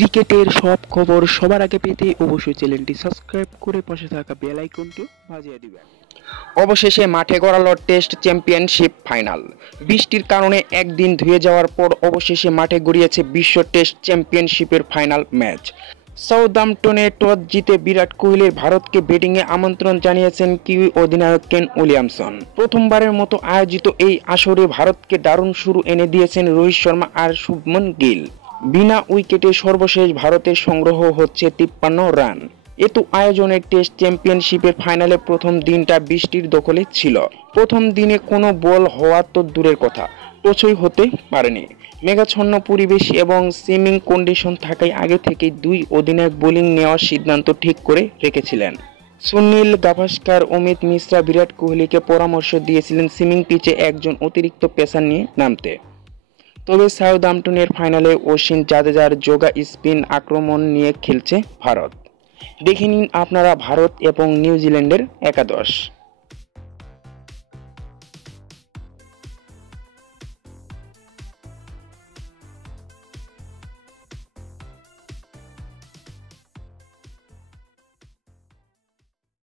ক্রিকেটের সব খবর সবার আগে পেতে অবশ্যই চ্যানেলটি সাবস্ক্রাইব করে পাশে থাকা বেল আইকনটি বাজিয়ে দিবেন। অবশেষে মাঠে গড়ালো টেস্ট চ্যাম্পিয়নশিপ ফাইনাল। বৃষ্টির কারণে একদিন ধুয়ে যাওয়ার পর অবশেষে মাঠে গড়িয়েছে বিশ্ব টেস্ট চ্যাম্পিয়নশিপের ফাইনাল ম্যাচ। সাউদাম্পটনে টস জিতে বিরাট কোহলির ভারতকে ব্যাটিংয়ে আমন্ত্রণ জানিয়েছেন কিউই অধিনায়ক কেন উইলিয়ামসন। প্রথমবারের মতো আয়োজিত এই আসরে ভারতকে দারুণ শুরু এনে দিয়েছেন রোহিত শর্মা আর শুভমন গিল। বিনা উইকেটে সর্বশেষ ভারতের সংগ্রহ হচ্ছে 53 রান। এত আয়োজনের টেস্ট চ্যাম্পিয়নশিপের ফাইনালে প্রথম দিনটা বৃষ্টির দখলে ছিল। প্রথম দিনে কোনো বল হওয়া তো দূরের কথা, টসই হতে পারেনি। মেঘাচ্ছন্ন পরিবেশ এবং সুইমিং কন্ডিশন থাকায় আগে থেকেই দুই অধিনায়ক বোলিং নেওয়ার সিদ্ধান্ত ঠিক করে রেখেছিলেন। সুনীল গাভাস্কার, অমিত মিশ্রা বিরাট কোহলিকে পরামর্শ দিয়েছিলেন সুইমিং পিচে একজন অতিরিক্ত পেসার নিয়ে নামতে। তবে সাউদাম্পটনের ফাইনালে অশ্বিন জাদেজার যোগা স্পিন আক্রমণ নিয়ে খেলছে ভারত। দেখে নিন আপনারা ভারত এবং নিউজিল্যান্ডের একাদশ।